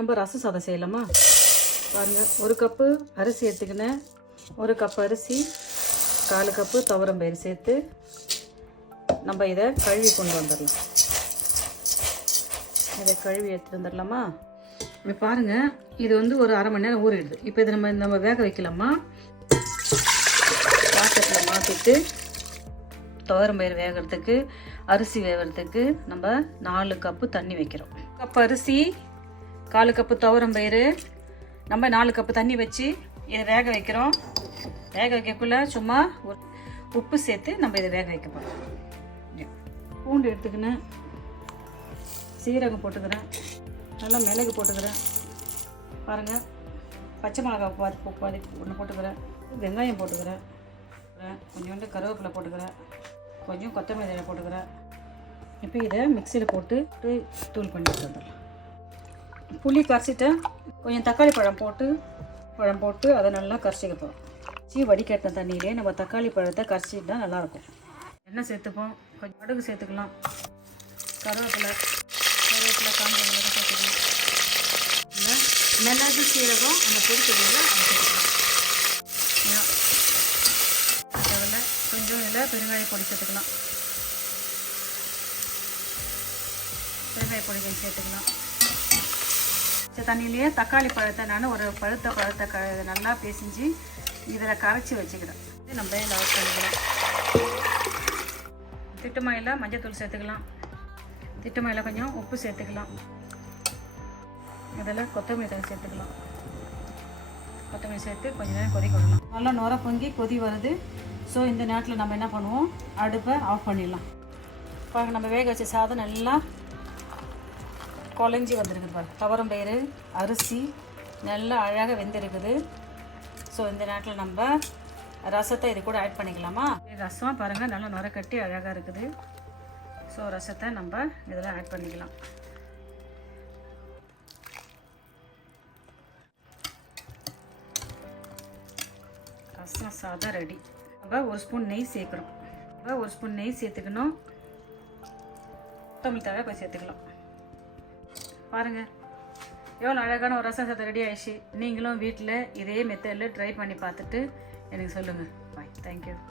நம்ம ரசம் சாதம் செய்யலாமா? பாருங்கள், 1 கப்பு அரிசி எடுத்துக்கினேன். 1 கப் அரிசி, 1/4 கப்பு துவரம்பயிறு சேர்த்து நம்ம இதை கழுவி கொண்டு வந்துடலாம். இதை கழுவி எடுத்துகிட்டு வந்துடலாமா? இப்போ பாருங்கள், இது வந்து ஒரு 1/2 மணி நேரம் ஊறிடுது. இப்போ இதை நம்ம வேக வைக்கலாமா? பாத்திரத்தில் மாற்றிட்டு துவரம்பயிறு வேகிறதுக்கு, அரிசி வேகிறதுக்கு நம்ம 4 கப்பு தண்ணி வைக்கிறோம். கப் அரிசி, 1/4 கப்பு துவரம்பயிறு, நம்ம 4 கப்பு தண்ணி வச்சு இதை வேக வைக்கிறோம். வேக வைக்கக்குள்ள சும்மா உப்பு சேர்த்து நம்ம இதை வேக வைக்க போகிறோம். பூண்டு எடுத்துக்கினேன், சீரகம் போட்டுக்கிறேன், நல்லா மிளகு போட்டுக்கிறேன். பாருங்கள், பச்சை மிளகாய் பாதி ஒன்று போட்டுக்கிறேன், வெங்காயம் போட்டுக்கிறேன், கொஞ்சோண்டு கருவேப்பிலை போட்டுக்கிறேன், கொஞ்சம் கொத்தமல்லி தழை போட்டுக்கிறேன். இப்போ இதை மிக்சியில் போட்டு தூள் பண்ணி வந்துடலாம். புளி கரைச்சிட்டேன், கொஞ்சம் தக்காளி பழம் போட்டு அதை நல்லா கரைச்சிக்க போகிறோம். வடிகட்டின தண்ணியிலே நம்ம தக்காளி பழத்தை கரைச்சிட்டா நல்லாயிருக்கும். எண்ணெய் சேர்த்துப்போம், கொஞ்சம் கடுகு சேர்த்துக்கலாம், கருவேப்பிலை காஞ்ச மிளகு சேர்த்துக்கலாம், இல்லை மிளகு சீரகம் அந்த பொடிச்சதில் அதை சேர்த்துக்கலாம். அதில் கொஞ்சம் இல்லை பெருங்காய பொடி சேர்த்துக்கலாம், பெருங்காய பொடி கொஞ்சம் சேர்த்துக்கலாம். தண்ணியிலேயே தக்காளி பழத்தை நான் ஒரு பழுத்த பழத்தை நல்லா பிசைஞ்சு இதில் கரைச்சி வச்சுக்கிறேன். நம்ம இதில் ஆட் பண்ணிக்கலாம். திட்டமாயில் மஞ்சள் சேர்த்துக்கலாம், திட்டமாயில் கொஞ்சம் உப்பு சேர்த்துக்கலாம், இதில் கொத்தமல்லி தழை சேர்த்துக்கலாம். கொத்தமல்லி சேர்த்து கொஞ்சம் நேரம் கொதிக்க விடலாம். நல்லா நுர பொங்கி கொதி வருது. ஸோ இந்த நேரத்தில் நம்ம என்ன பண்ணுவோம், அடுப்பை ஆஃப் பண்ணிடலாம். பாருங்கள், நம்ம வேக வச்ச சாதம் நல்லா குழஞ்சி வந்திருக்குது. பாருங்கள், துவரம்பயிறு அரிசி நல்லா அழகாக வெந்திருக்குது. ஸோ இந்த நேரத்தில் நம்ம ரசத்தை இது கூட ஆட் பண்ணிக்கலாமா? ரசம் பாருங்கள் நல்லா நுர கட்டி அழகாக இருக்குது. ஸோ ரசத்தை நம்ம இதில் ஆட் பண்ணிக்கலாம். ரசம் சாதம் ரெடி. நம்ம 1 ஸ்பூன் நெய் சேர்க்குறோம். நம்ம 1 ஸ்பூன் நெய் சேர்த்துக்கணும், கொத்தமல்லி தழை கொஞ்சம் சேர்த்துக்கலாம். பாருங்கள், எவ்வளோ அழகான ஒரு ரசம் சாதம் ரெடி ஆயிடுச்சு. நீங்களும் வீட்டில் இதே மெத்தடில் ட்ரை பண்ணி பார்த்துட்டு எனக்கு சொல்லுங்கள். பாய், தேங்க்யூ.